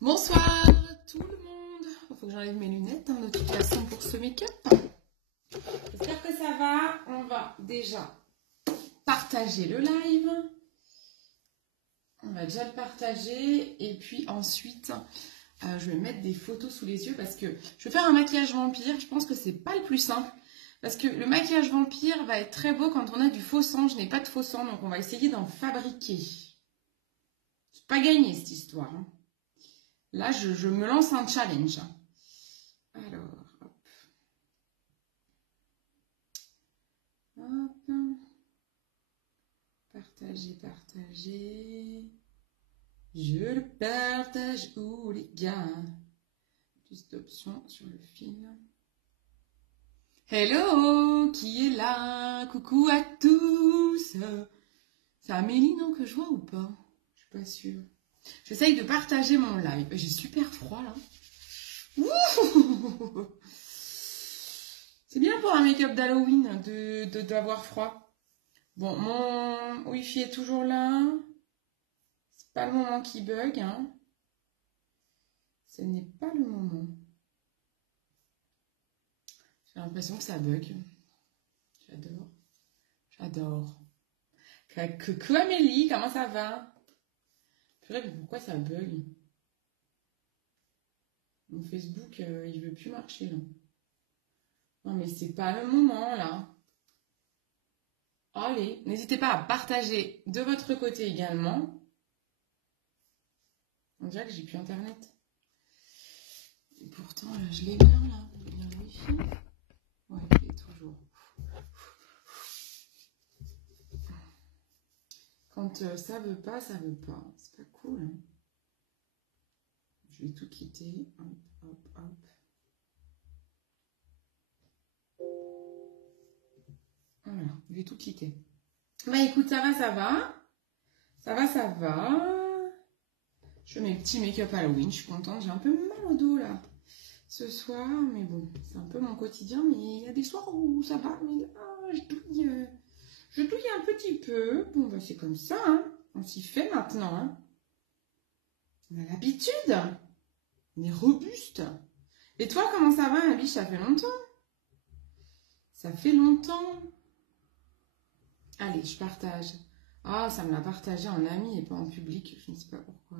Bonsoir tout le monde. Il faut que j'enlève mes lunettes, de toute façon, pour ce make-up. J'espère que ça va. On va déjà partager le live. On va déjà le partager. Et puis ensuite, je vais mettre des photos sous les yeux parce que je vais faire un maquillage vampire. Je pense que c'est pas le plus simple. Parce que le maquillage vampire va être très beau quand on a du faux sang. Je n'ai pas de faux sang, donc on va essayer d'en fabriquer. C'est pas gagné cette histoire. Là, je me lance un challenge. Alors, hop. Hop. Partager, partager. Je le partage où les gars? Plus d'options sur le fil. Hello, qui est là? Coucou à tous. C'est Amélie, non, que je vois ou pas? Je suis pas sûre. J'essaye de partager mon live. J'ai super froid là. Ouh, c'est bien pour un make-up d'Halloween d'avoir froid. Bon, mon Wi-Fi est toujours là. C'est pas le moment qui bug. Hein. Ce n'est pas le moment. J'ai l'impression que ça bug. J'adore. J'adore. Coucou Amélie, comment ça va? Purée, mais pourquoi ça bug? Mon Facebook, il veut plus marcher là. Non mais c'est pas le moment là. Allez, n'hésitez pas à partager de votre côté également. On dirait que j'ai plus internet. Et pourtant là, je l'ai bien là. J'ai bien le wifi. Ouais, je l'ai toujours. Quand ça veut pas, ça veut pas. C'est pas cool. Hein. Je vais tout quitter. Hop, hop, hop. Voilà, je vais tout quitter. Bah écoute, ça va, ça va. Ça va, ça va. Je fais mes petits make-up Halloween, je suis contente. J'ai un peu mal au dos là ce soir, mais bon, c'est un peu mon quotidien. Mais il y a des soirs où ça va, mais là, je douille un petit peu. Bon, bah c'est comme ça, hein. On s'y fait maintenant. Hein. On a l'habitude. On est robuste. Et toi, comment ça va, ma biche? Ça fait longtemps. Ça fait longtemps. Allez, je partage. Ah, ça me l'a partagé en ami et pas en public. Je ne sais pas pourquoi.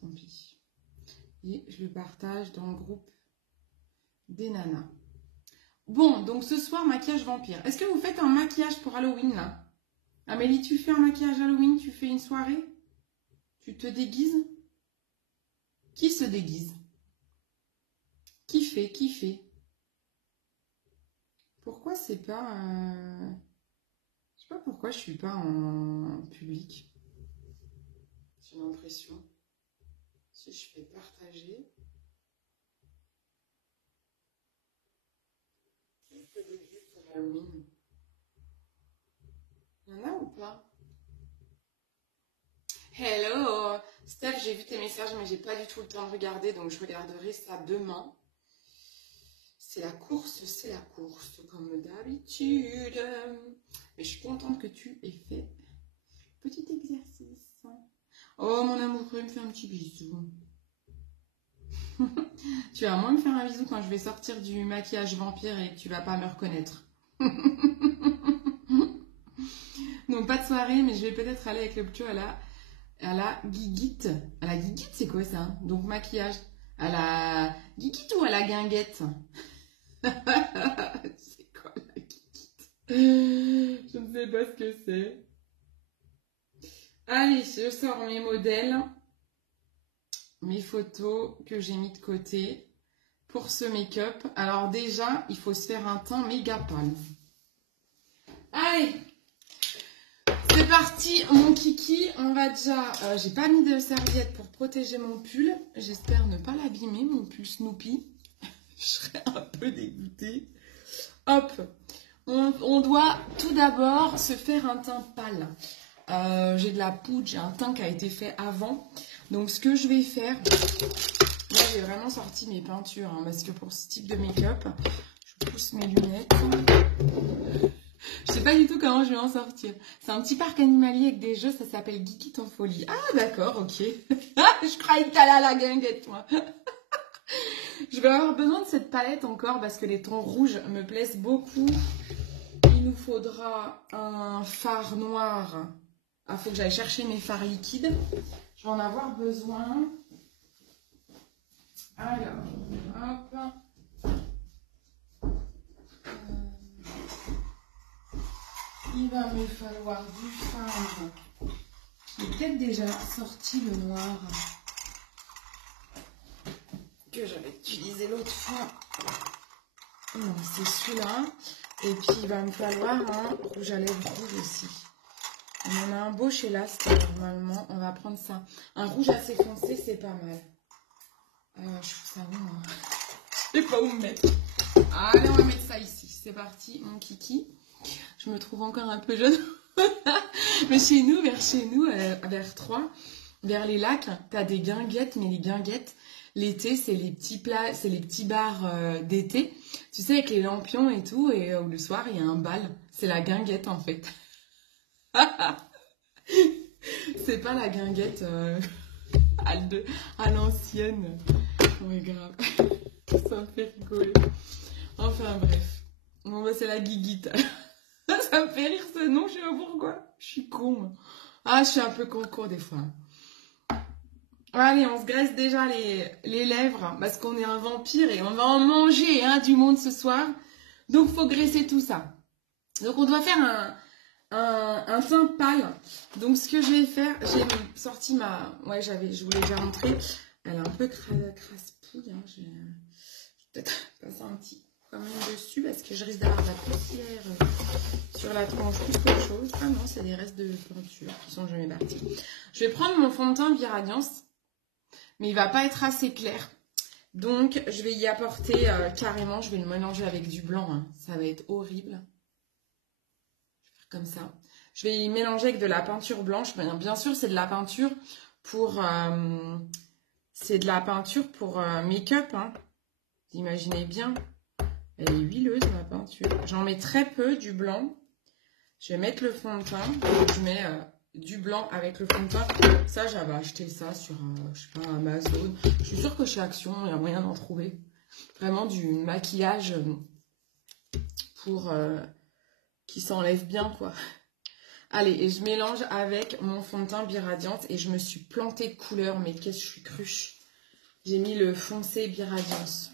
Tant pis. Et je le partage dans le groupe des nanas. Bon, donc ce soir, maquillage vampire. Est-ce que vous faites un maquillage pour Halloween, là? Amélie, tu fais un maquillage Halloween? Tu fais une soirée? Tu te déguises? Qui se déguise? Qui fait? Qui fait? Pourquoi c'est pas... Je sais pas pourquoi je suis pas en public. J'ai l'impression. Si je fais partager... Qui se déguise pour Halloween? Il y en a ou pas? Hello! Steph, j'ai vu tes messages, mais j'ai pas du tout le temps de regarder, donc je regarderai ça demain. C'est la course, comme d'habitude. Mais je suis contente que tu aies fait petit exercice. Oh, mon amoureux, me fait un petit bisou. Tu vas moins me faire un bisou quand je vais sortir du maquillage vampire et que tu vas pas me reconnaître. Donc, pas de soirée, mais je vais peut-être aller avec le ptio à la guiguite. À la guiguite, c'est quoi ça? Donc, maquillage. À la guiguite ou à la guinguette? C'est quoi la guiguite? Je ne sais pas ce que c'est. Allez, je sors mes modèles, mes photos que j'ai mis de côté pour ce make-up. Alors déjà, il faut se faire un teint méga pâle. Allez, c'est parti, mon kiki. On va déjà... j'ai pas mis de serviette pour protéger mon pull. J'espère ne pas l'abîmer, mon pull Snoopy. Je serais un peu dégoûtée. Hop, on doit tout d'abord se faire un teint pâle. J'ai de la poudre, j'ai un teint qui a été fait avant. Donc ce que je vais faire, là j'ai vraiment sorti mes peintures, hein, parce que pour ce type de make-up, je pousse mes lunettes. Je sais pas du tout comment je vais en sortir. C'est un petit parc animalier avec des jeux, ça s'appelle Geekit en folie. Ah d'accord, ok. Je croyais que t'allais à la guinguette, moi. Je vais avoir besoin de cette palette encore parce que les tons rouges me plaisent beaucoup. Il nous faudra un fard noir. Ah, faut que j'aille chercher mes fards liquides. Je vais en avoir besoin. Alors, hop. Il va me falloir du fard. J'ai peut-être déjà sorti le noir que j'avais utilisé l'autre fois. Non, c'est celui-là. Et puis il va me falloir un rouge à lèvres rouge aussi. On en a un beau chez Last normalement. On va prendre ça. Un rouge assez foncé, c'est pas mal. Je trouve ça bon. Hein. Je sais pas où me mettre. Allez, on va mettre ça ici. C'est parti, mon kiki. Je me trouve encore un peu jeune. Mais chez nous, vers 3, vers les lacs, t'as des guinguettes, mais les guinguettes, l'été, c'est les petits plats, c'est les petits bars d'été. Tu sais, avec les lampions et tout, et le soir, il y a un bal. C'est la guinguette, en fait. C'est pas la guinguette à l'ancienne. Ouais, grave. Ça me fait rigoler. Enfin, bref. Bon, bah, c'est la guiguite. Ça me fait rire ce nom, je sais pas pourquoi. Je suis con. Ah, je suis un peu con des fois. Allez, on se graisse déjà les lèvres parce qu'on est un vampire et on va en manger hein, du monde ce soir. Donc, faut graisser tout ça. Donc, on doit faire un teint pâle. Donc, ce que je vais faire, j'ai sorti ma... Ouais, je voulais déjà montrer. Elle est un peu crasse-pouille. Hein. Je vais peut-être passer un petit quand même dessus parce que je risque d'avoir de la poussière sur la tronche plus qu'autre chose. Ah non, c'est des restes de peinture qui sont jamais partis. Je vais prendre mon fond de teint Biradiance, mais il va pas être assez clair. Donc, je vais y apporter carrément, je vais le mélanger avec du blanc. Hein. Ça va être horrible. Je vais faire comme ça. Je vais y mélanger avec de la peinture blanche. Bien sûr, c'est de la peinture pour... make-up. Hein. Vous imaginez bien. Elle est huileuse, ma peinture. J'en mets très peu, du blanc. Je vais mettre le fond de teint. Je mets du blanc avec le fond de teint. Ça, j'avais acheté ça sur, je sais pas, Amazon. Je suis sûre que chez Action, il y a moyen d'en trouver. Vraiment du maquillage pour qui s'enlève bien, quoi. Allez, et je mélange avec mon fond de teint Biradiance. Et je me suis plantée de couleur, mais qu'est-ce que je suis cruche. J'ai mis le foncé Biradiance.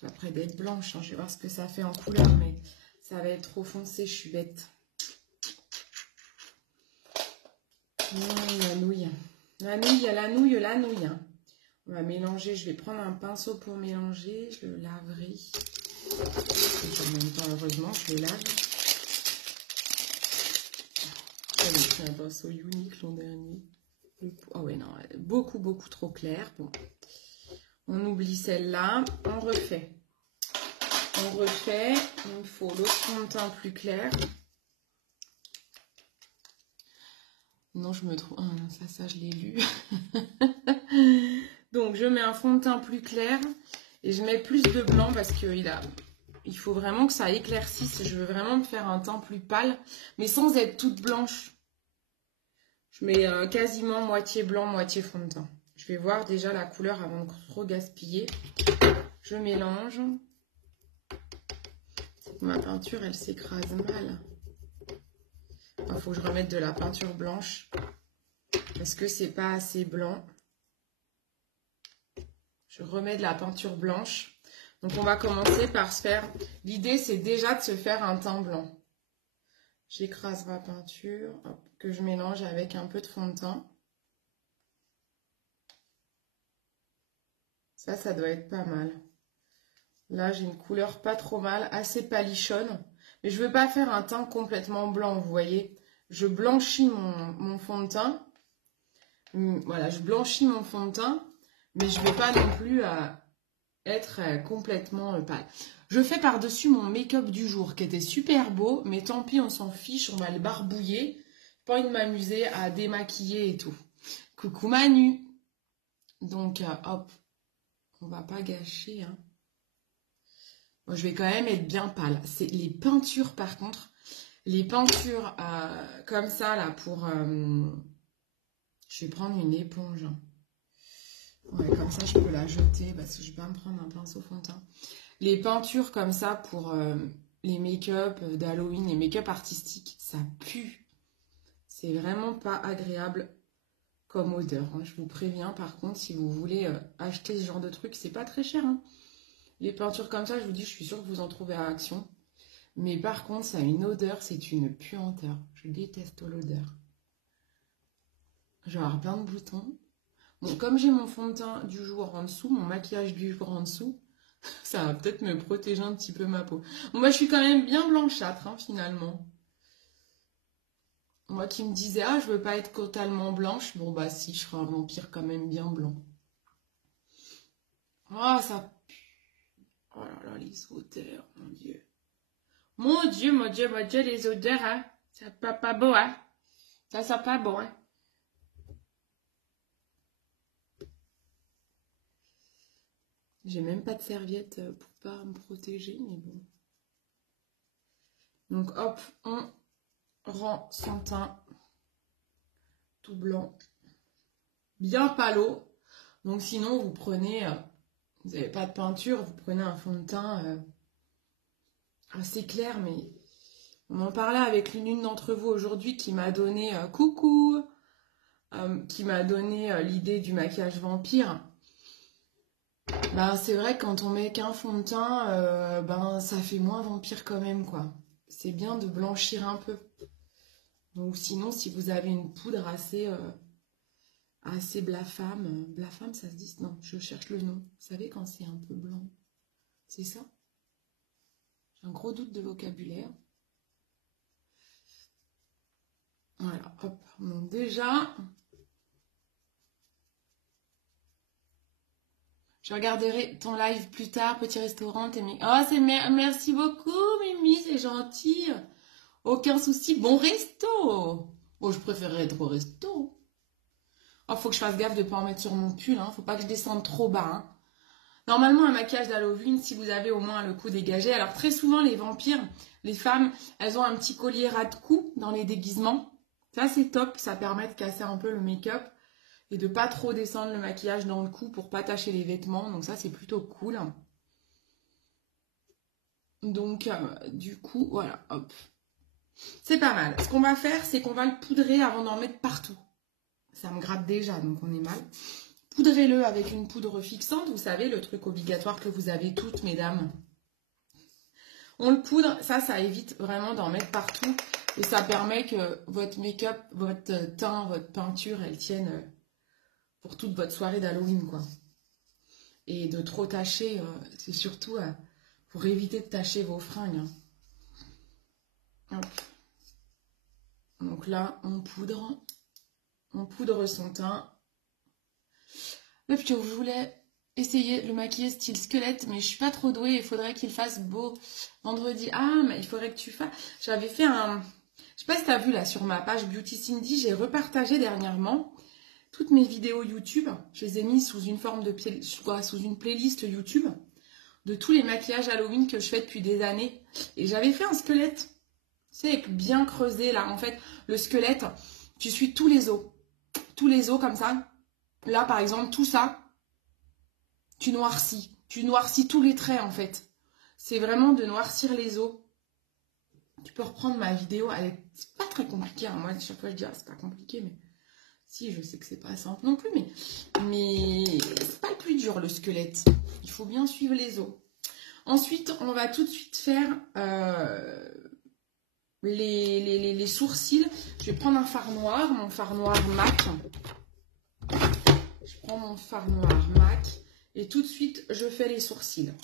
Je suis pas près d'être blanche, hein. Je vais voir ce que ça fait en couleur, mais ça va être trop foncé, je suis bête. La nouille. La nouille. Hein. On va mélanger, je vais prendre un pinceau pour mélanger, je le laverai. Et en même temps, heureusement, je le lave. J'avais pris un pinceau unique l'an dernier. Ah ouais, non, beaucoup trop clair. Bon. On oublie celle-là, on refait. Il me faut l'autre fond de teint plus clair. Non, je me trouve... Oh non, ça je l'ai lu. Donc, je mets un fond de teint plus clair et je mets plus de blanc parce il faut vraiment que ça éclaircisse. Je veux vraiment me faire un teint plus pâle, mais sans être toute blanche. Je mets quasiment moitié blanc, moitié fond de teint. Je vais voir déjà la couleur avant de trop gaspiller. Je mélange. Ma peinture, elle s'écrase mal. Il faut que je remette de la peinture blanche parce que c'est pas assez blanc. Je remets de la peinture blanche. Donc, on va commencer par se faire... L'idée, c'est déjà de se faire un teint blanc. J'écrase ma peinture, hop, que je mélange avec un peu de fond de teint. Ça doit être pas mal. Là, j'ai une couleur pas trop mal, assez palichonne. Mais je veux pas faire un teint complètement blanc, vous voyez. Je blanchis mon fond de teint. Voilà, je blanchis mon fond de teint. Mais je ne vais pas non plus être complètement pâle. Je fais par-dessus mon make-up du jour qui était super beau. Mais tant pis, on s'en fiche, on va le barbouiller. Pas envie de m'amuser à démaquiller et tout. Coucou Manu. Donc, hop, on va pas gâcher. Hein. Bon, je vais quand même être bien pâle. C'est les peintures, par contre. Les peintures comme ça, là, pour... je vais prendre une éponge. Ouais, comme ça, je peux la jeter parce que je vais pas me prendre un pinceau fond de teint. Les peintures comme ça pour les make-up d'Halloween, les make-up artistiques, ça pue. C'est vraiment pas agréable comme odeur. Hein. Je vous préviens, par contre, si vous voulez acheter ce genre de truc, c'est pas très cher. Hein. Les peintures comme ça, je vous dis, je suis sûre que vous en trouvez à Action. Mais par contre, ça a une odeur, c'est une puanteur. Je déteste l'odeur. Je vais avoir plein de boutons. Bon, comme j'ai mon fond de teint du jour en dessous, mon maquillage du jour en dessous, ça va peut-être me protéger un petit peu ma peau. Bon, moi, je suis quand même bien blanchâtre, hein, finalement. Moi qui me disais, ah, je veux pas être totalement blanche. Bon, bah si, je ferai un vampire quand même bien blanc. Oh, ça pue. Oh là là, les odeurs, mon Dieu. Mon Dieu, mon Dieu, mon Dieu, les odeurs, hein. Ça pas beau, hein. Ça sent pas bon, hein. J'ai même pas de serviette pour pas me protéger, mais bon. Donc, hop, on rend son teint tout blanc. Bien pâle. Donc, sinon, vous prenez... vous n'avez pas de peinture, vous prenez un fond de teint assez clair, mais on en parlait avec l'une d'entre vous aujourd'hui qui m'a donné coucou, qui m'a donné l'idée du maquillage vampire. Ben, c'est vrai que quand on met qu'un fond de teint, ben, ça fait moins vampire quand même, quoi. C'est bien de blanchir un peu. Donc sinon, si vous avez une poudre assez blafame, blafame ça se dit? Non, je cherche le nom. Vous savez quand c'est un peu blanc? C'est ça? J'ai un gros doute de vocabulaire. Voilà, hop. Donc déjà, je regarderai ton live plus tard, petit restaurant. Oh, merci beaucoup, Mimi, c'est gentil. Aucun souci, bon resto. Bon, je préférerais être au resto. Oh, faut que je fasse gaffe de ne pas en mettre sur mon pull, hein. Faut pas que je descende trop bas, hein. Normalement, un maquillage d'Halloween, si vous avez au moins le cou dégagé. Alors, très souvent, les vampires, les femmes, elles ont un petit collier ras de cou dans les déguisements. Ça, c'est top. Ça permet de casser un peu le make-up et de pas trop descendre le maquillage dans le cou pour pas tacher les vêtements. Donc, ça, c'est plutôt cool. Donc, du coup, voilà, hop. C'est pas mal. Ce qu'on va faire, c'est qu'on va le poudrer avant d'en mettre partout. Ça me gratte déjà, donc on est mal. Poudrez-le avec une poudre fixante. Vous savez, le truc obligatoire que vous avez toutes, mesdames. On le poudre. Ça évite vraiment d'en mettre partout. Et ça permet que votre make-up, votre teint, votre peinture, elle tienne pour toute votre soirée d'Halloween, quoi. Et de trop tacher, c'est surtout pour éviter de tacher vos fringues. Hop. Donc là, on poudre son teint. Le puis je voulais essayer le maquiller style squelette, mais je suis pas trop douée. Il faudrait qu'il fasse beau vendredi. Ah, mais il faudrait que tu fasses. J'avais fait un... Je sais pas si tu as vu là sur ma page Beauty Cindy, j'ai repartagé dernièrement toutes mes vidéos YouTube. Je les ai mises sous une forme de sous une playlist YouTube de tous les maquillages Halloween que je fais depuis des années. Et j'avais fait un squelette. C'est bien creusé là. En fait, le squelette, tu suis tous les os. Tous les os comme ça. Là, par exemple, tout ça, tu noircis. Tu noircis tous les traits, en fait. C'est vraiment de noircir les os. Tu peux reprendre ma vidéo. C'est pas très compliqué. Hein. Moi, à chaque fois, je dis, ah, c'est pas compliqué, mais... Si, je sais que c'est pas simple non plus, mais c'est pas le plus dur, le squelette. Il faut bien suivre les os. Ensuite, on va tout de suite faire les sourcils. Je vais prendre un fard noir, mon fard noir MAC. Je prends mon fard noir MAC et tout de suite, je fais les sourcils.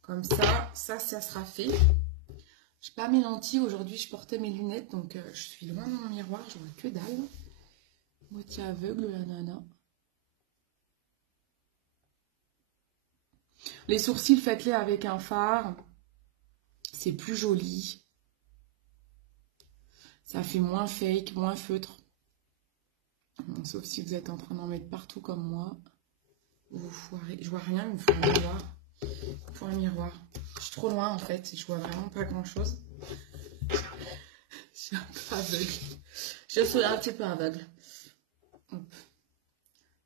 Comme ça sera fait. Je n'ai pas mes lentilles aujourd'hui, je portais mes lunettes, donc je suis loin de mon miroir, je vois que dalle. Moitié aveugle, la nana. Les sourcils, faites-les avec un fard. C'est plus joli. Ça fait moins fake, moins feutre. Bon, sauf si vous êtes en train d'en mettre partout comme moi. Vous foirez. Je vois rien, mais il faut en voir. pour le miroir. Je suis trop loin en fait, et je vois vraiment pas grand chose. Je suis un peu aveugle. Je suis un petit peu aveugle. Hop.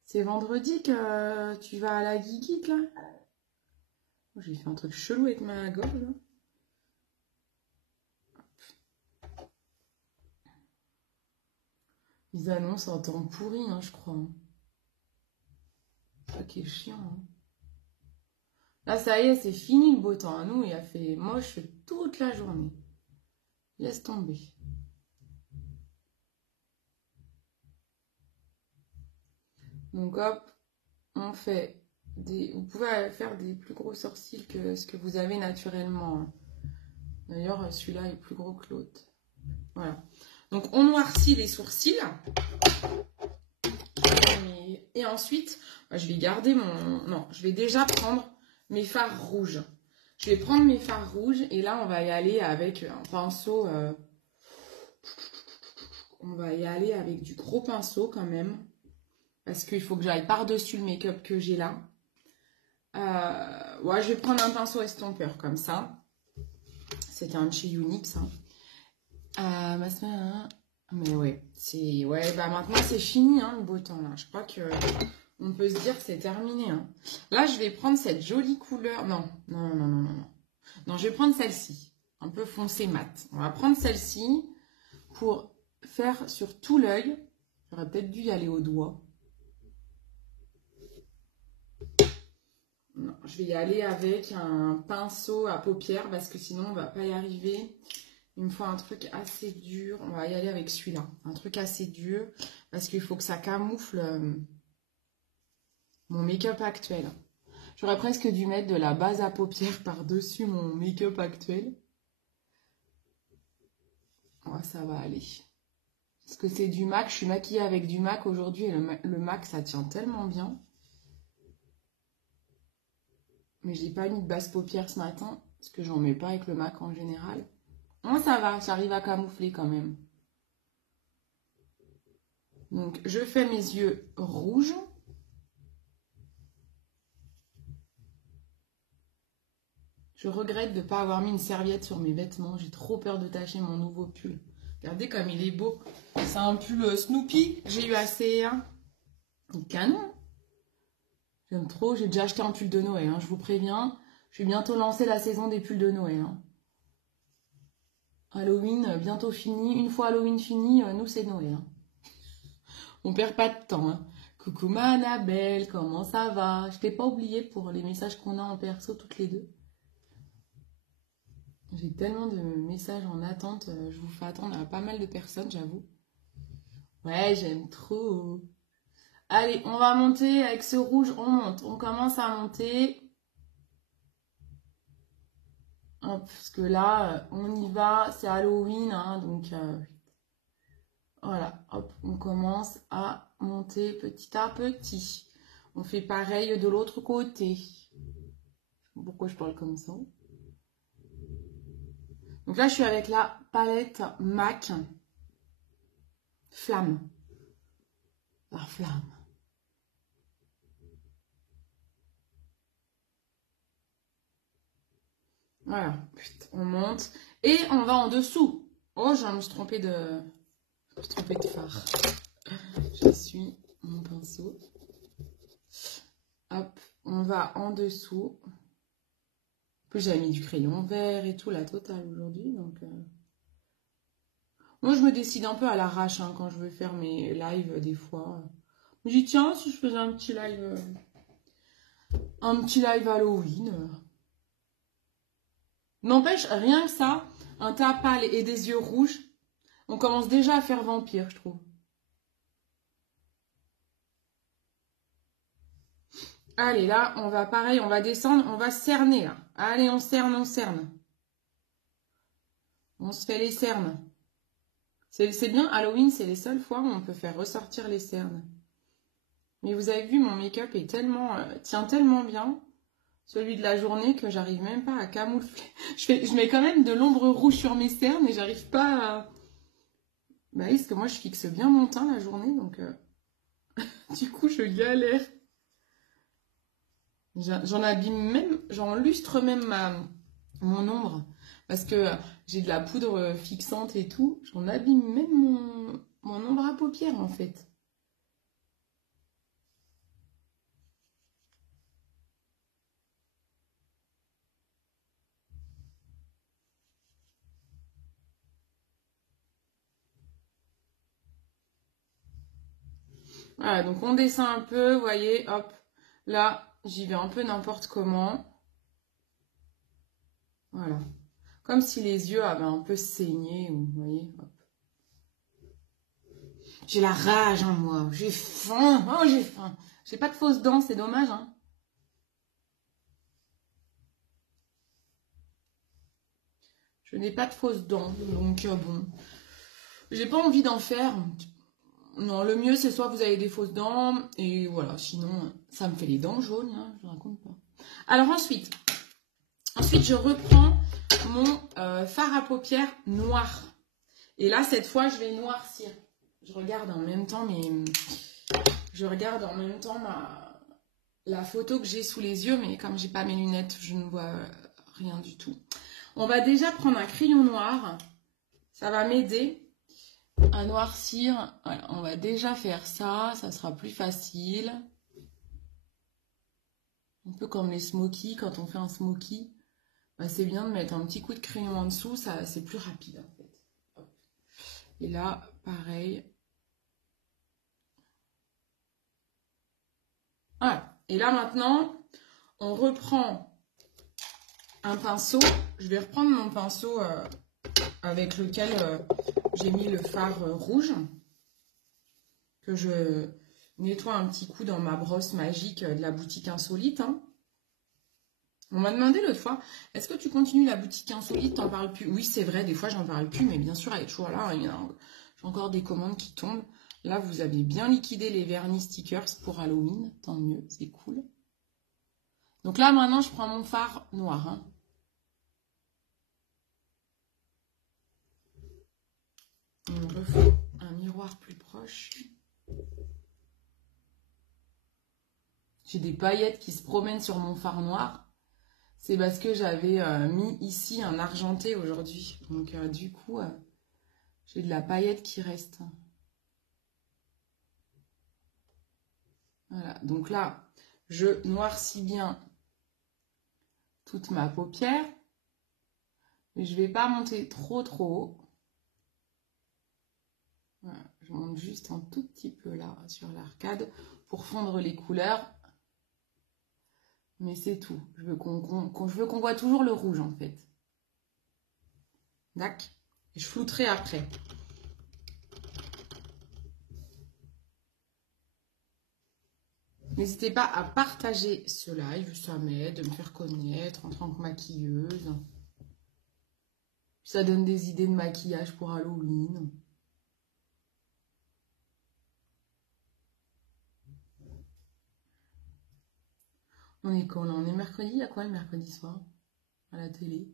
C'est vendredi que tu vas à la Geekit là? J'ai fait un truc chelou avec ma gorge là. Ils annoncent en temps pourri, hein, je crois. C'est ça qui est chiant. Hein. Là, ça y est, c'est fini le beau temps. Nous, il a fait moche toute la journée. Laisse tomber. Donc hop, on fait des... Vous pouvez faire des plus gros sourcils que ce que vous avez naturellement. Hein. D'ailleurs, celui-là est plus gros que l'autre. Voilà. Donc on noircit les sourcils. Et ensuite, je vais garder mon... Non, je vais déjà prendre mes fards rouges. Je vais prendre mes fards rouges et là, on va y aller avec un pinceau. On va y aller avec du gros pinceau quand même. Parce qu'il faut que j'aille par-dessus le make-up que j'ai là. Ouais, je vais prendre un pinceau estompeur comme ça. C'était un de chez Unix. Hein. Mais ouais, c'est... Ouais, bah maintenant c'est fini hein, le beau temps là. Je crois que... On peut se dire que c'est terminé. Hein. Là, je vais prendre cette jolie couleur. Non. Non, je vais prendre celle-ci. Un peu foncé mat. On va prendre celle-ci pour faire sur tout l'œil. J'aurais peut-être dû y aller au doigt. Non, je vais y aller avec un pinceau à paupières parce que sinon, on ne va pas y arriver. Il me faut un truc assez dur. On va y aller avec celui-là. Un truc assez dur parce qu'il faut que ça camoufle... mon make-up actuel. J'aurais presque dû mettre de la base à paupières par-dessus mon make-up actuel. Ouais, ça va aller. Parce que c'est du MAC. Je suis maquillée avec du MAC aujourd'hui. Et le MAC, ça tient tellement bien. Mais je n'ai pas mis de base paupières ce matin. Parce que j'en mets pas avec le MAC en général. Moi, ça va. J'arrive à camoufler quand même. Donc, je fais mes yeux rouges. Je regrette de ne pas avoir mis une serviette sur mes vêtements. J'ai trop peur de tacher mon nouveau pull. Regardez comme il est beau. C'est un pull Snoopy. J'ai eu assez. Hein. Il est canon. J'aime trop. J'ai déjà acheté un pull de Noël. Hein, je vous préviens. Je vais bientôt lancer la saison des pulls de Noël. Hein. Halloween, bientôt fini. Une fois Halloween fini, nous c'est Noël. Hein. On perd pas de temps. Hein. Coucou ma Annabelle, comment ça va? Je t'ai pas oublié pour les messages qu'on a en perso toutes les deux. J'ai tellement de messages en attente, je vous fais attendre à pas mal de personnes, j'avoue. Ouais, j'aime trop. Allez, on va monter avec ce rouge, on monte. On commence à monter. Hop, parce que là, on y va, c'est Halloween, hein, donc voilà, hop, on commence à monter petit à petit. On fait pareil de l'autre côté. Pourquoi je parle comme ça? Donc là, je suis avec la palette MAC Flamme. La flamme. Voilà, on monte. Et on va en dessous. Oh, je me suis trompée de phare. Je suis mon pinceau. Hop, on va en dessous. En plus, j'avais mis du crayon vert et tout, la totale aujourd'hui. Donc, moi, je me décide un peu à l'arrache hein, quand je veux faire mes lives des fois. Je me dis, tiens, si je faisais un petit live Halloween. N'empêche, rien que ça, un teint pâle et des yeux rouges, on commence déjà à faire vampire, je trouve. Allez, là, on va pareil, on va descendre, on va cerner, là. Allez, on cerne, on cerne. On se fait les cernes. C'est bien, Halloween, c'est les seules fois où on peut faire ressortir les cernes. Mais vous avez vu, mon make-up est tellement, tient tellement bien, celui de la journée, que j'arrive même pas à camoufler. Je mets quand même de l'ombre rouge sur mes cernes et j'arrive pas à... Bah oui, parce que moi, je fixe bien mon teint la journée, donc... du coup, je galère. J'en abîme même, j'en lustre même mon ombre. Parce que j'ai de la poudre fixante et tout. J'en abîme même mon ombre à paupières en fait. Voilà, donc on descend un peu, vous voyez, hop. Là, j'y vais un peu n'importe comment. Voilà. Comme si les yeux avaient un peu saigné, vous voyez, hop. J'ai la rage, hein, moi. J'ai faim. Oh, j'ai faim. J'ai pas de fausses dents, c'est dommage, hein. Je n'ai pas de fausses dents, donc bon. J'ai pas envie d'en faire. Non, le mieux, c'est soit vous avez des fausses dents, et voilà, sinon, ça me fait les dents jaunes, hein, je ne raconte pas. Alors ensuite, je reprends mon fard à paupières noir. Et là, cette fois, je vais noircir. Je regarde en même temps, la photo que j'ai sous les yeux, mais comme j'ai pas mes lunettes, je ne vois rien du tout. On va déjà prendre un crayon noir. Ça va m'aider à noircir. Voilà, on va déjà faire ça. Ça sera plus facile. Un peu comme les smokies. Quand on fait un smoky, bah, c'est bien de mettre un petit coup de crayon en dessous. C'est plus rapide en fait. Hop. Et là, pareil. Voilà. Et là maintenant, on reprend un pinceau. Je vais reprendre mon pinceau avec lequel j'ai mis le fard rouge. Que je nettoie un petit coup dans ma brosse magique de la boutique Insolite. Hein. On m'a demandé l'autre fois, est-ce que tu continues la boutique Insolite, t'en parles plus? Oui, c'est vrai, des fois j'en parle plus, mais bien sûr elle est toujours là. Hein, j'ai encore des commandes qui tombent. Là, vous avez bien liquidé les vernis stickers pour Halloween, tant mieux, c'est cool. Donc là, maintenant, je prends mon fard noir. Hein. On me refait un miroir plus proche. J'ai des paillettes qui se promènent sur mon fard noir. C'est parce que j'avais mis ici un argenté aujourd'hui. Donc du coup, j'ai de la paillette qui reste. Voilà, donc là, je noircis bien toute ma paupière. Mais je ne vais pas monter trop haut. Voilà, je monte juste un tout petit peu là sur l'arcade pour fondre les couleurs. Mais c'est tout. Je veux qu'on voit toujours le rouge en fait. D'accord. Je flouterai après. N'hésitez pas à partager ce live, ça m'aide de me faire connaître en tant que maquilleuse. Ça donne des idées de maquillage pour Halloween. On est quand là? On est mercredi? Il y a quoi le mercredi soir à la télé?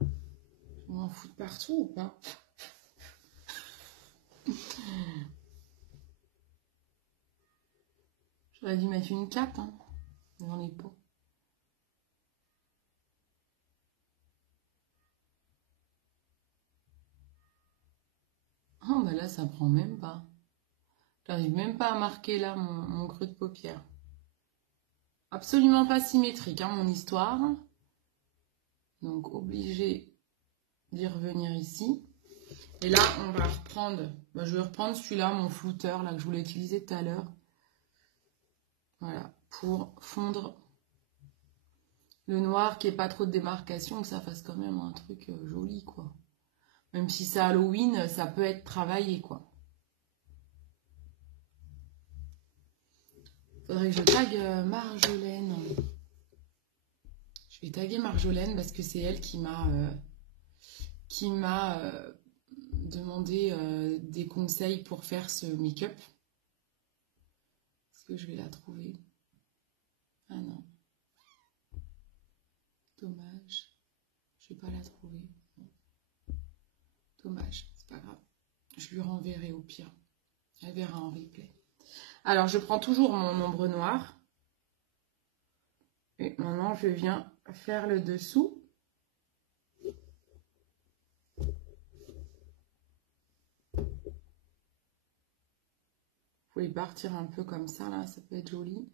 Je m'en fous de partout ou pas? J'aurais dû mettre une cape, hein. J'en ai pas. Oh bah là ça prend même pas. J'arrive même pas à marquer là mon creux de paupière. Absolument pas symétrique hein, mon histoire. Donc obligé d'y revenir ici. Et là on va reprendre, je vais reprendre celui-là, mon flouteur là que je voulais utiliser tout à l'heure. Voilà, pour fondre le noir, qui est pas trop de démarcation, que ça fasse quand même un truc joli quoi. Même si c'est Halloween, ça peut être travaillé quoi. Faudrait que je tague Marjolaine. Je vais taguer Marjolaine parce que c'est elle qui m'a demandé des conseils pour faire ce make-up. Est-ce que je vais la trouver? Ah non. Dommage. Je vais pas la trouver. Dommage, c'est pas grave. Je lui renverrai au pire. Elle verra en replay. Alors, je prends toujours mon ombre noire. Et maintenant, je viens faire le dessous. Vous pouvez partir un peu comme ça, là, ça peut être joli.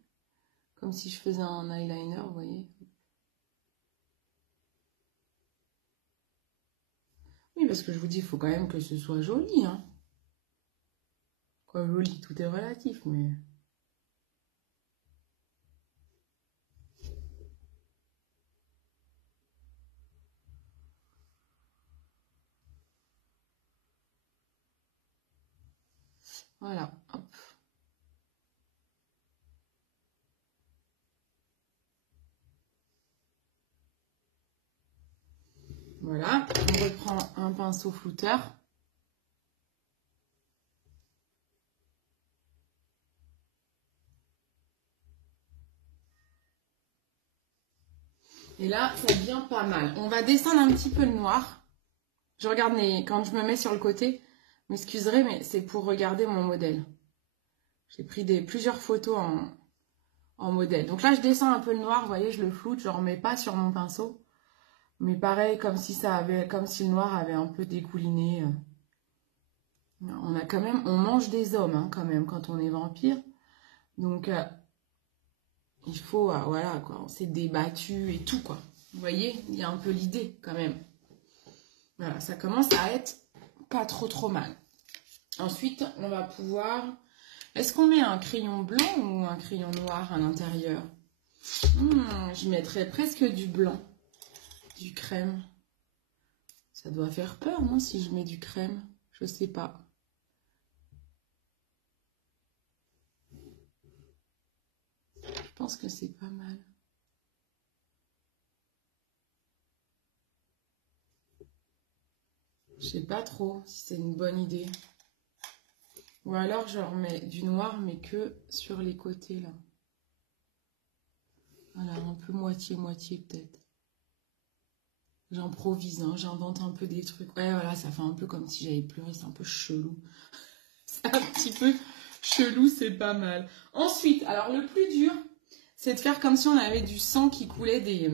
Comme si je faisais un eyeliner, vous voyez. Oui, parce que je vous dis, il faut quand même que ce soit joli, hein. Quoi, joli, tout est relatif, mais... Voilà, hop. Voilà, on reprend un pinceau flouteur. Et là, ça devient pas mal. On va descendre un petit peu le noir. Je regarde quand je me mets sur le côté, vous m'excuserez, mais c'est pour regarder mon modèle. J'ai pris plusieurs photos en modèle. Donc là, je descends un peu le noir, vous voyez, je le floute, je ne remets pas sur mon pinceau. Mais pareil, comme si le noir avait un peu découliné. On a quand même, on mange des hommes, hein, quand même, quand on est vampire. Donc, il faut, voilà, quoi, on s'est débattu et tout, quoi. Vous voyez, il y a un peu l'idée, quand même. Voilà, ça commence à être pas trop mal. Ensuite, on va pouvoir... Est-ce qu'on met un crayon blanc ou un crayon noir à l'intérieur? Je mettrais presque du blanc, du crème. Ça doit faire peur, non, si je mets du crème? Je sais pas. Je pense que c'est pas mal. Je sais pas trop si c'est une bonne idée. Ou alors je remets du noir, mais que sur les côtés, là. Voilà, un peu moitié-moitié, peut-être. J'improvise, hein, j'invente un peu des trucs. Ouais, voilà, ça fait un peu comme si j'avais pleuré, c'est un peu chelou. C'est un petit peu chelou, c'est pas mal. Ensuite, alors le plus dur, c'est de faire comme si on avait du sang qui coulait des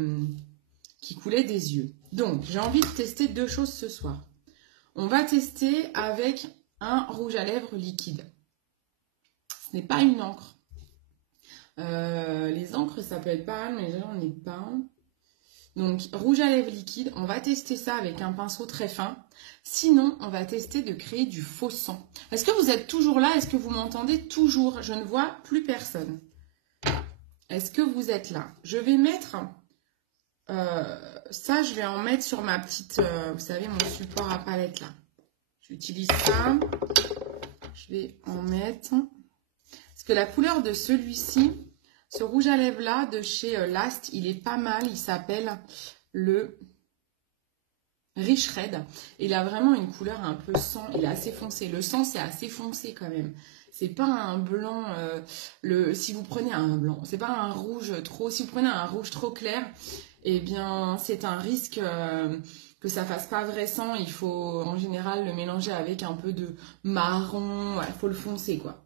yeux. Donc, j'ai envie de tester deux choses ce soir. On va tester avec un rouge à lèvres liquide. Ce n'est pas une encre. Les encres, ça peut être pas mal, mais là, j'en ai pas. Donc, rouge à lèvres liquide, on va tester ça avec un pinceau très fin. Sinon, on va tester de créer du faux sang. Est-ce que vous êtes toujours là? Est-ce que vous m'entendez toujours? Je ne vois plus personne. Est-ce que vous êtes là? Je vais mettre... ça, je vais en mettre sur ma petite... vous savez, mon support à palette, là. J'utilise ça. Je vais en mettre... Parce que la couleur de celui-ci... Ce rouge à lèvres là de chez Last, il est pas mal. Il s'appelle le Rich Red. Il a vraiment une couleur un peu sang. Il est assez foncé. Le sang, c'est assez foncé quand même. C'est pas un blanc. Si vous prenez un blanc, c'est pas un rouge trop. Si vous prenez un rouge trop clair, eh bien, c'est un risque que ça fasse pas vrai sang. Il faut en général le mélanger avec un peu de marron. Il faut le foncer quoi.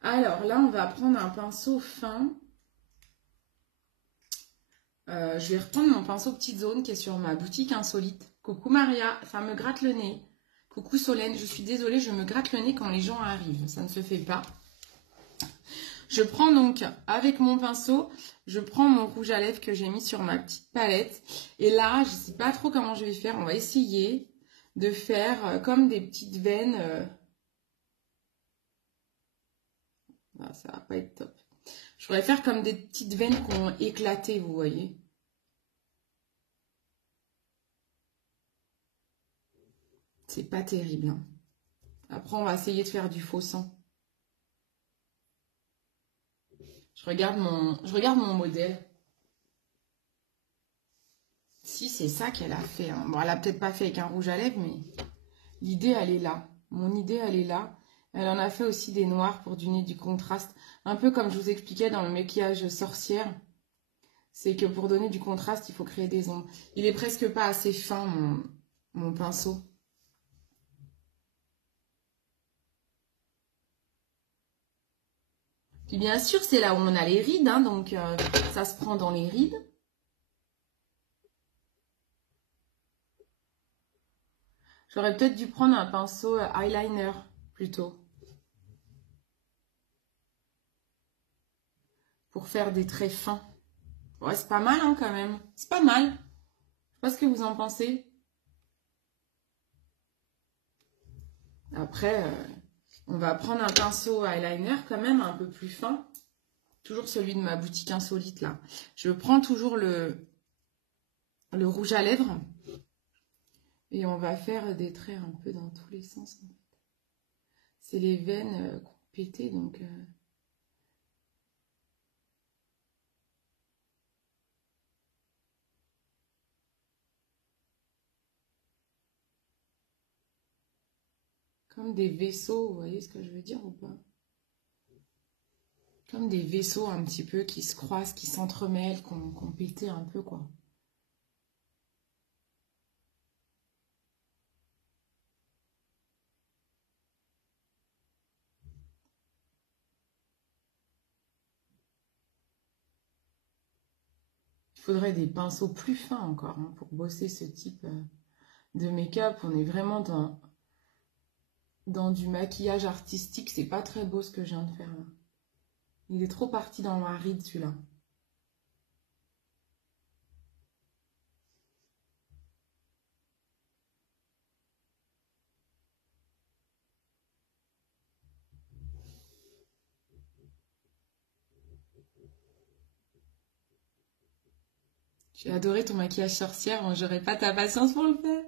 Alors là, on va prendre un pinceau fin. Je vais reprendre mon pinceau petite zone qui est sur ma boutique insolite. Coucou Maria, ça me gratte le nez. Coucou Solène, je suis désolée, je me gratte le nez quand les gens arrivent. Ça ne se fait pas. Je prends donc, avec mon pinceau, je prends mon rouge à lèvres que j'ai mis sur ma petite palette. Et là, je ne sais pas trop comment je vais faire. On va essayer de faire comme des petites veines. Ah, ça va pas être top. Je pourrais faire comme des petites veines qui ont éclaté, vous voyez. C'est pas terrible. Hein. Après, on va essayer de faire du faux sang. Je regarde mon modèle. Si, c'est ça qu'elle a fait. Hein. Bon, elle a peut-être pas fait avec un rouge à lèvres, mais l'idée, elle est là. Mon idée, elle est là. Elle en a fait aussi des noirs pour donner du contraste. Un peu comme je vous expliquais dans le maquillage sorcière. C'est que pour donner du contraste, il faut créer des ombres. Il est presque pas assez fin, mon pinceau. Puis bien sûr, c'est là où on a les rides, hein, donc ça se prend dans les rides. J'aurais peut-être dû prendre un pinceau eyeliner plutôt. Pour faire des traits fins. Ouais, c'est pas mal hein, quand même. C'est pas mal. Je sais pas ce que vous en pensez. Après, on va prendre un pinceau eyeliner quand même un peu plus fin. Toujours celui de ma boutique insolite là. Je prends toujours le rouge à lèvres. Et on va faire des traits un peu dans tous les sens. En fait. C'est les veines qu'on pété donc... Comme des vaisseaux, vous voyez ce que je veux dire ou pas? Comme des vaisseaux un petit peu qui se croisent, qui s'entremêlent, qu'on pétait un peu quoi. Il faudrait des pinceaux plus fins encore hein, pour bosser ce type de make-up. On est vraiment dans du maquillage artistique. C'est pas très beau ce que je viens de faire là. Il est trop parti dans ma ride celui-là. J'ai adoré ton maquillage sorcière. Bon, j'aurais pas ta patience pour le faire.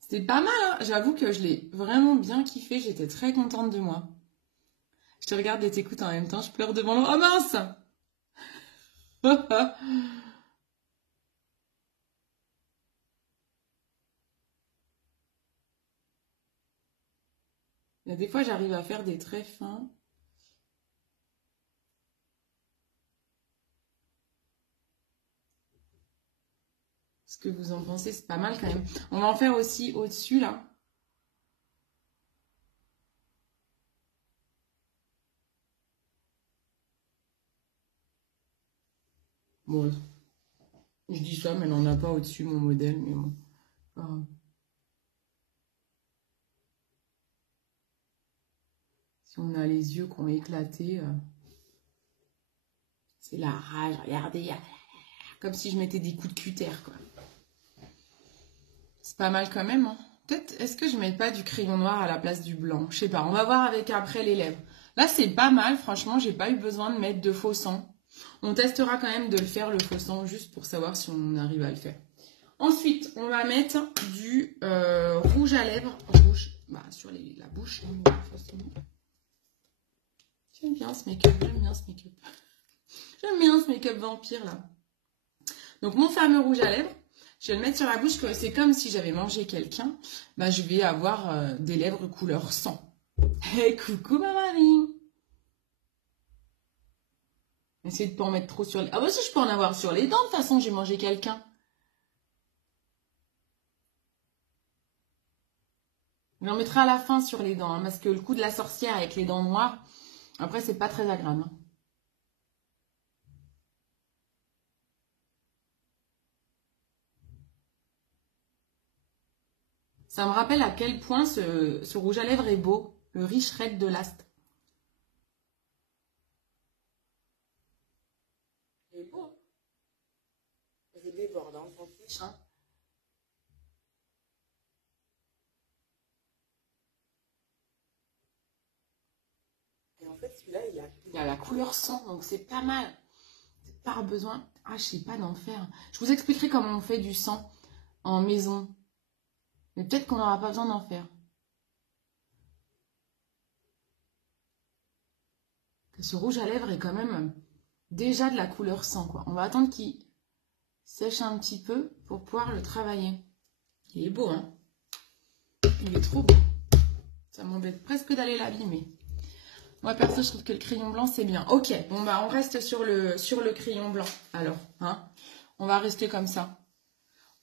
C'était pas mal, hein. J'avoue que je l'ai vraiment bien kiffé. J'étais très contente de moi. Je te regarde et t'écoute en même temps. Je pleure devant le... Oh mince! Il y a des fois, j'arrive à faire des traits fins. Ce que vous en pensez, c'est pas mal quand même. On va en faire aussi au-dessus, là. Bon, je dis ça, mais elle n'en a pas au-dessus, mon modèle, mais bon. Si on a les yeux qui ont éclaté, c'est la rage. Regardez, comme si je mettais des coups de cutter, quoi. C'est pas mal quand même, hein. Peut-être, est-ce que je mets pas du crayon noir à la place du blanc? Je sais pas, on va voir avec après les lèvres. Là, c'est pas mal, franchement, j'ai pas eu besoin de mettre de faux sang. On testera quand même de le faire, le faux sang, juste pour savoir si on arrive à le faire. Ensuite, on va mettre du rouge à lèvres, rouge, bah, sur la bouche. J'aime bien ce make-up, j'aime bien ce make-up. J'aime bien ce make-up vampire, là. Donc, mon fameux rouge à lèvres, je vais le mettre sur la bouche, que c'est comme si j'avais mangé quelqu'un. Bah, je vais avoir des lèvres couleur sang. Hey, coucou ma Marie. Essayez de pas en mettre trop sur les... Ah bah si, je peux en avoir sur les dents, de toute façon, j'ai mangé quelqu'un. J'en mettrai à la fin sur les dents, hein, parce que le coup de la sorcière avec les dents noires, après, c'est pas très agréable. Hein. Ça me rappelle à quel point ce rouge à lèvres est beau, le Rich Red de Last. Il est beau. Je déborde, hein, on s'en fiche. Hein. Et en fait, celui-là, il a la couleur sang, donc c'est pas mal. C'est pas besoin. Ah, je sais pas d'en faire. Je vous expliquerai comment on fait du sang en maison. Mais peut-être qu'on n'aura pas besoin d'en faire. Ce rouge à lèvres est quand même déjà de la couleur sang, quoi. On va attendre qu'il sèche un petit peu pour pouvoir le travailler. Il est beau, hein? Il est trop beau. Ça m'embête presque d'aller l'abîmer. Moi, perso, je trouve que le crayon blanc, c'est bien. Ok, bon, bah, on reste sur le crayon blanc, alors. Hein, on va rester comme ça.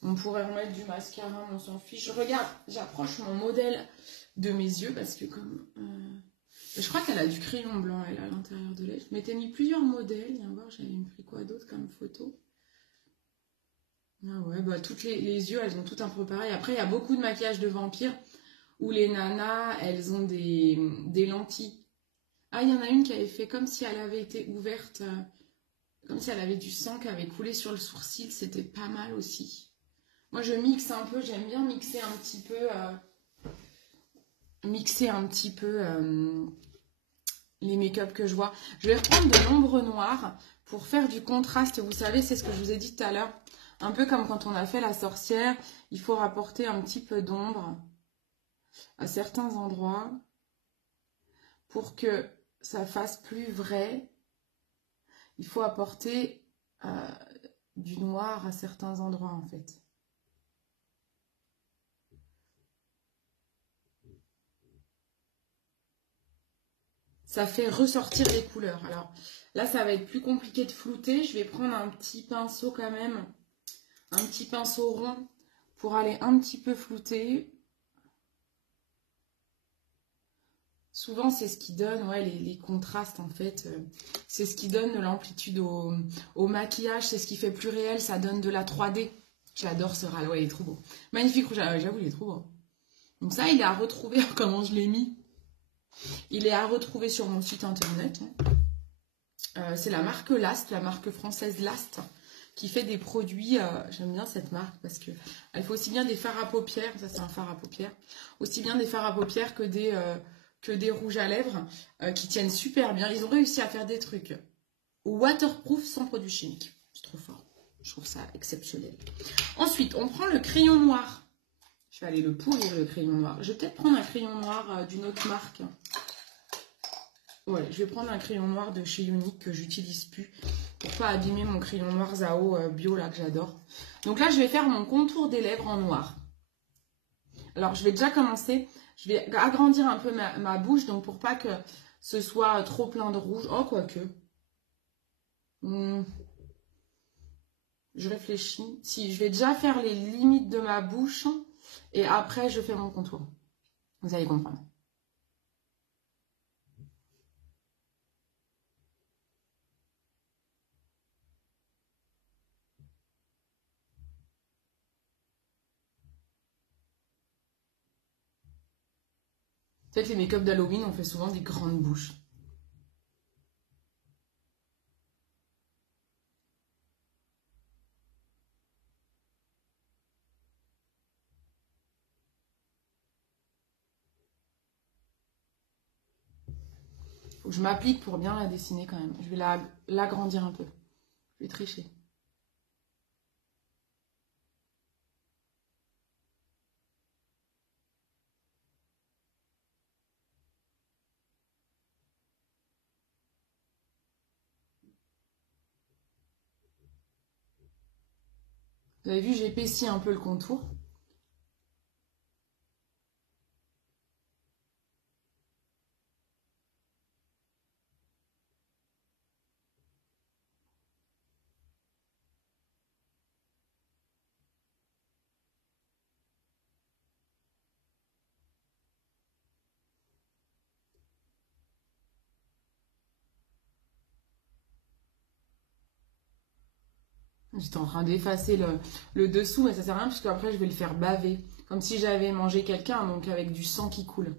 On pourrait remettre du mascara, on s'en fiche. Je regarde, j'approche mon modèle de mes yeux parce que comme... Je crois qu'elle a du crayon blanc, elle, à l'intérieur de l'œil. Je m'étais mis plusieurs modèles. Viens voir, j'avais pris quoi d'autre comme photo. Ah ouais, bah toutes les yeux, elles ont tout un peu pareil. Après, il y a beaucoup de maquillage de vampire où les nanas, elles ont des lentilles. Ah, il y en a une qui avait fait comme si elle avait été ouverte, comme si elle avait du sang qui avait coulé sur le sourcil. C'était pas mal aussi. Moi, je mixe un peu, j'aime bien mixer un petit peu... les make-up que je vois. Je vais reprendre de l'ombre noire pour faire du contraste. Vous savez, c'est ce que je vous ai dit tout à l'heure. Un peu comme quand on a fait la sorcière, il faut rapporter un petit peu d'ombre à certains endroits pour que ça fasse plus vrai. Il faut apporter du noir à certains endroits en fait. Ça fait ressortir les couleurs. Alors là, ça va être plus compliqué de flouter. Je vais prendre un petit pinceau quand même, un petit pinceau rond pour aller un petit peu flouter. Souvent, c'est ce qui donne ouais, les contrastes en fait. C'est ce qui donne de l'amplitude au maquillage. C'est ce qui fait plus réel. Ça donne de la 3D. J'adore ce ras. Ouais, il est trop beau. Magnifique rouge. J'avoue, il est trop beau. Donc ça, il est à retrouver. Comment je l'ai mis? Il est à retrouver sur mon site internet. C'est la marque Last, la marque française Last, qui fait des produits. J'aime bien cette marque parce que elle fait aussi bien des fards à paupières. Ça, c'est un fard à paupières. Aussi bien des fards à paupières que des rouges à lèvres qui tiennent super bien. Ils ont réussi à faire des trucs waterproof sans produits chimiques. C'est trop fort. Je trouve ça exceptionnel. Ensuite, on prend le crayon noir. Je vais aller le pourrir, le crayon noir. Je vais peut-être prendre un crayon noir d'une autre marque. Ouais, je vais prendre un crayon noir de chez Unique que j'utilise plus pour pas abîmer mon crayon noir Zao bio là que j'adore. Donc là, je vais faire mon contour des lèvres en noir. Alors, je vais déjà commencer. Je vais agrandir un peu ma bouche, donc pour pas que ce soit trop plein de rouge. Oh, quoique. Je réfléchis. Si, je vais déjà faire les limites de ma bouche et après, je fais mon contour. Vous allez comprendre. Peut-être les make-up d'Halloween, on fait souvent des grandes bouches. Faut que je m'applique pour bien la dessiner quand même. Je vais l'agrandir un peu. Je vais tricher. Vous avez vu, j'épaissis un peu le contour. J'étais en train d'effacer le dessous, mais ça sert à rien parce qu'après je vais le faire baver. Comme si j'avais mangé quelqu'un, donc avec du sang qui coule.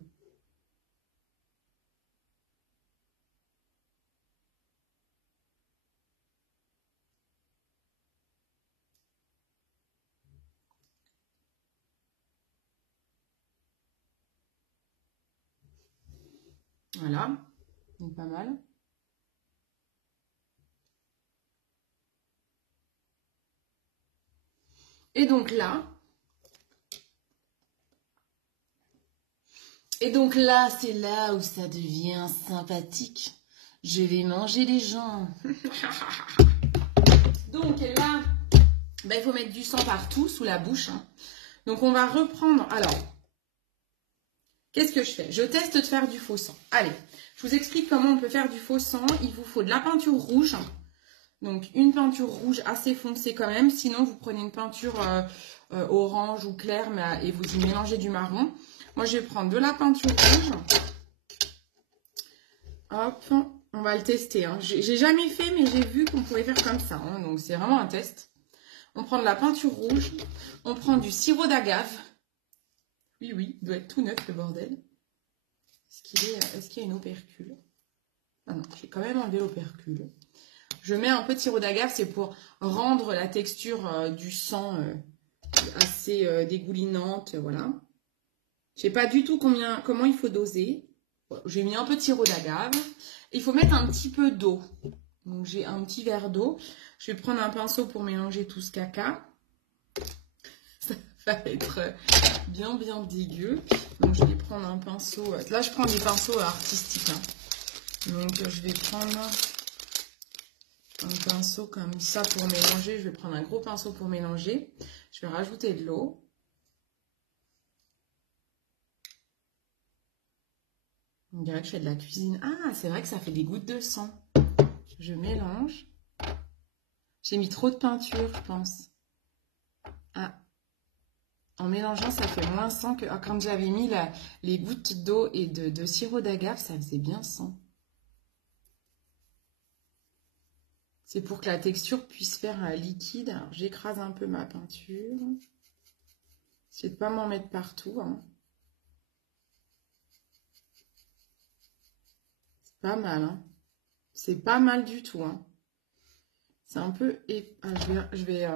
Voilà, donc pas mal. Et donc là, c'est là où ça devient sympathique. Je vais manger les gens. Donc là, ben, il faut mettre du sang partout, sous la bouche. Hein. Donc on va reprendre. Alors, qu'est-ce que je fais? Je teste de faire du faux sang. Allez, je vous explique comment on peut faire du faux sang. Il vous faut de la peinture rouge. Donc une peinture rouge assez foncée quand même. Sinon, vous prenez une peinture orange ou claire et vous y mélangez du marron. Moi, je vais prendre de la peinture rouge. Hop, on va le tester. Hein. J'ai jamais fait, mais j'ai vu qu'on pouvait faire comme ça. Hein. Donc, c'est vraiment un test. On prend de la peinture rouge. On prend du sirop d'agave. Oui, oui, il doit être tout neuf, le bordel. Est-ce qu'il y a une opercule? Ah non, j'ai quand même enlevé l'opercule. Je mets un peu de sirop d'agave, c'est pour rendre la texture du sang assez dégoulinante, voilà. Je sais pas du tout comment il faut doser. J'ai mis un peu de sirop d'agave. Il faut mettre un petit peu d'eau. Donc j'ai un petit verre d'eau. Je vais prendre un pinceau pour mélanger tout ce caca. Ça va être bien dégueu. Donc je vais prendre un pinceau. Là je prends des pinceaux artistiques. Hein. Donc je vais prendre un pinceau comme ça pour mélanger. Je vais prendre un gros pinceau pour mélanger. Je vais rajouter de l'eau. On dirait que je fais de la cuisine. Ah, c'est vrai que ça fait des gouttes de sang. Je mélange. J'ai mis trop de peinture, je pense. Ah. En mélangeant, ça fait moins sang que... Ah, quand j'avais mis les gouttes d'eau et de sirop d'agave, ça faisait bien sang. C'est pour que la texture puisse faire un liquide. Alors, j'écrase un peu ma peinture. J'essaie de ne pas m'en mettre partout. Hein. C'est pas mal. Hein. C'est pas mal du tout. Hein. C'est un peu... Ah, je vais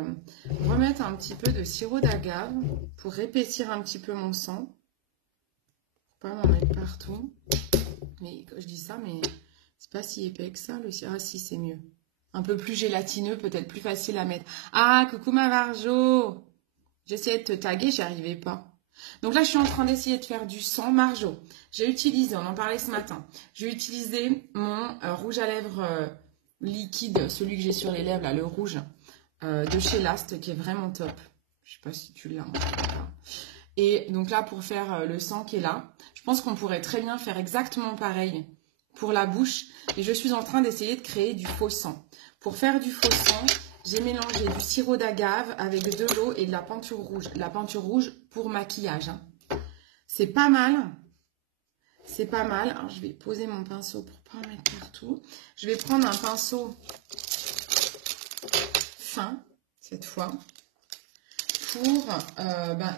remettre un petit peu de sirop d'agave pour épaissir un petit peu mon sang. Pour pas m'en mettre partout. Mais je dis ça, mais c'est pas si épais que ça. Ah si, c'est mieux. Un peu plus gélatineux, peut-être plus facile à mettre. Ah, coucou ma Marjo. J'essayais de te taguer, j'y arrivais pas. Donc là, je suis en train d'essayer de faire du sang. Marjo, j'ai utilisé, on en parlait ce matin, j'ai utilisé mon rouge à lèvres liquide, celui que j'ai sur les lèvres, là, le rouge, de chez Last, qui est vraiment top. Je sais pas si tu l'as. Et donc là, pour faire le sang qui est là, je pense qu'on pourrait très bien faire exactement pareil pour la bouche. Et je suis en train d'essayer de créer du faux sang. Pour faire du faux sang, j'ai mélangé du sirop d'agave avec de l'eau et de la peinture rouge. La peinture rouge pour maquillage. Hein. C'est pas mal. C'est pas mal. Alors, je vais poser mon pinceau pour pas en mettre partout. Je vais prendre un pinceau fin, cette fois, pour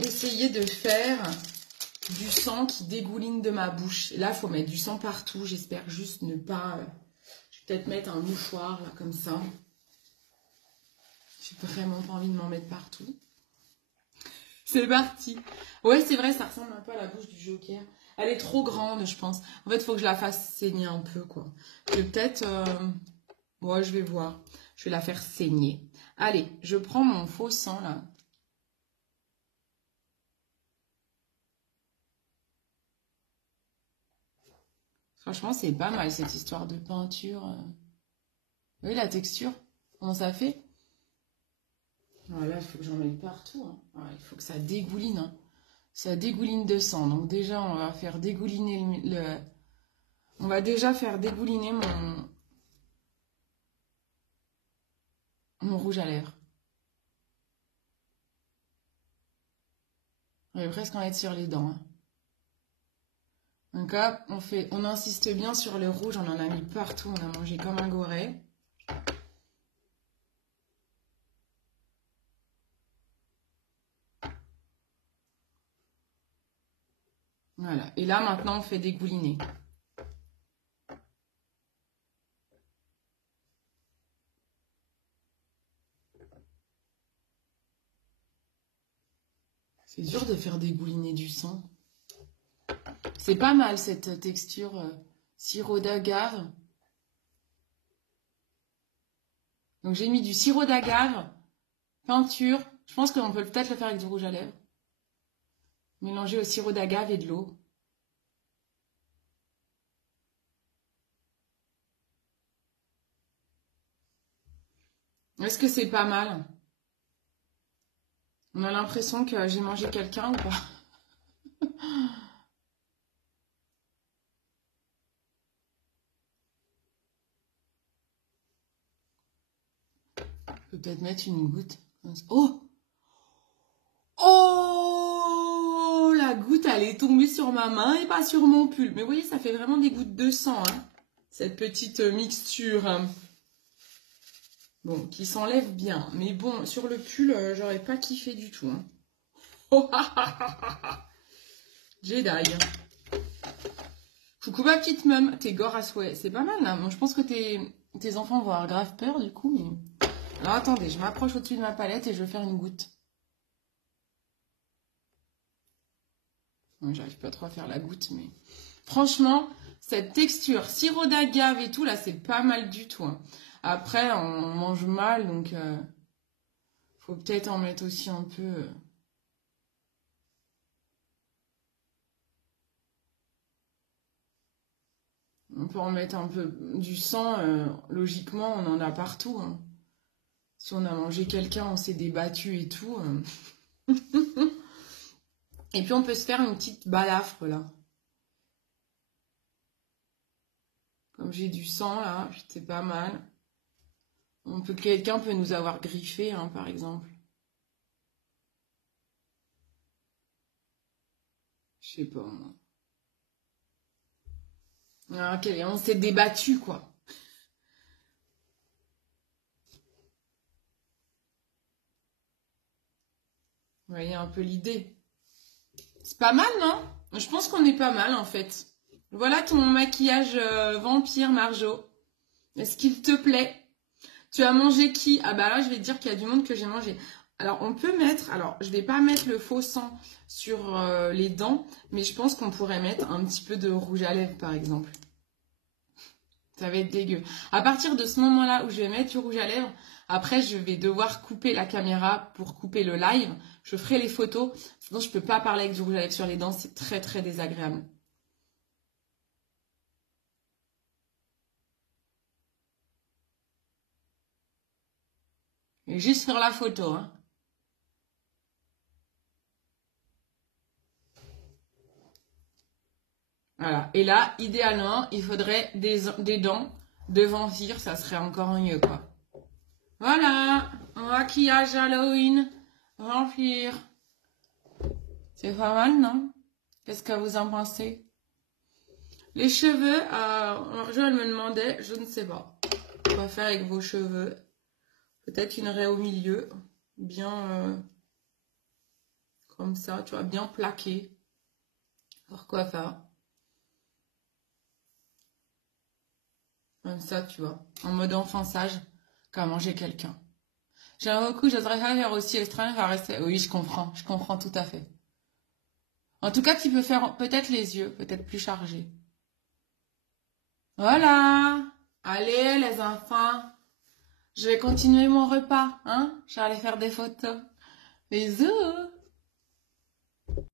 essayer de faire du sang qui dégouline de ma bouche. Et là, il faut mettre du sang partout. J'espère juste ne pas... je vais peut-être mettre un mouchoir, là, comme ça. J'ai vraiment pas envie de m'en mettre partout. C'est parti. Ouais, c'est vrai, ça ressemble un peu à la bouche du Joker. Elle est trop grande, je pense. En fait, il faut que je la fasse saigner un peu, quoi. Je vais peut-être... ouais, je vais voir. Je vais la faire saigner. Allez, je prends mon faux sang, là. Franchement, c'est pas mal, cette histoire de peinture. Vous voyez la texture? Comment ça fait? Voilà, il faut que j'en mette partout. Hein. Voilà, il faut que ça dégouline. Hein. Ça dégouline de sang. Donc déjà, on va faire dégouliner on va déjà faire dégouliner mon rouge à lèvres. On va presque en être sur les dents. Hein. Donc là, on insiste bien sur le rouge. On en a mis partout. On a mangé comme un goret. Voilà. Et là, maintenant, on fait dégouliner. C'est dur de faire dégouliner du sang. C'est pas mal cette texture sirop d'agave. Donc j'ai mis du sirop d'agave, peinture. Je pense qu'on peut peut-être le faire avec du rouge à lèvres. Mélanger au sirop d'agave et de l'eau. Est-ce que c'est pas mal? On a l'impression que j'ai mangé quelqu'un ou pas? Je peux peut-être mettre une goutte. Oh! Oh! La goutte, elle est tombée sur ma main et pas sur mon pull. Mais vous voyez, ça fait vraiment des gouttes de sang. Hein. cette petite mixture. Bon, qui s'enlève bien. Mais bon, sur le pull, j'aurais pas kiffé du tout. Hein. Oh, Jedi. Coucou ma petite mum, t'es gore à souhait. C'est pas mal, là. Bon, je pense que tes enfants vont avoir grave peur, du coup. Mais... Alors, attendez, je m'approche au-dessus de ma palette et je vais faire une goutte. J'arrive pas trop à faire la goutte, mais... Franchement, cette texture, sirop d'agave et tout, là, c'est pas mal du tout. Hein. Après, on mange mal, donc... faut peut-être en mettre aussi un peu... On peut en mettre un peu du sang, logiquement, on en a partout. Hein. Si on a mangé quelqu'un, on s'est débattu et tout. Et puis on peut se faire une petite balafre là. Comme j'ai du sang là, c'est pas mal. Quelqu'un peut nous avoir griffé, hein, par exemple. Je sais pas moi. Ah, on s'est débattu quoi. Vous voyez un peu l'idée. C'est pas mal, non? Je pense qu'on est pas mal, en fait. Voilà ton maquillage vampire, Marjo. Est-ce qu'il te plaît? Tu as mangé qui? Ah bah là, je vais te dire qu'il y a du monde que j'ai mangé. Alors, on peut mettre... Alors, je vais pas mettre le faux sang sur les dents, mais je pense qu'on pourrait mettre un petit peu de rouge à lèvres, par exemple. Ça va être dégueu. À partir de ce moment-là où je vais mettre du rouge à lèvres, après, je vais devoir couper la caméra pour couper le live. Je ferai les photos. Sinon, je peux pas parler avec du rouge à lèvres sur les dents. C'est très, très désagréable. Et juste sur la photo. Hein. Voilà. Et là, idéalement, il faudrait des dents de vampire. Ça serait encore mieux, quoi. Voilà. Maquillage Halloween. Vampire. C'est pas mal, non? Qu'est-ce que vous en pensez? Les cheveux, je me demandais, je ne sais pas. Quoi faire avec vos cheveux? Peut-être une raie au milieu. Bien comme ça, tu vois, bien plaqué. Pourquoi pas? Comme ça, tu vois. En mode enfançage, qu'à manger quelqu'un. J'aime beaucoup, j'oserais pas faire aussi extrême, va rester. Oui, je comprends tout à fait. En tout cas, tu peux faire peut-être les yeux, peut-être plus chargés. Voilà. Allez, les enfants. Je vais continuer mon repas, hein? Je vais aller faire des photos. Bisous.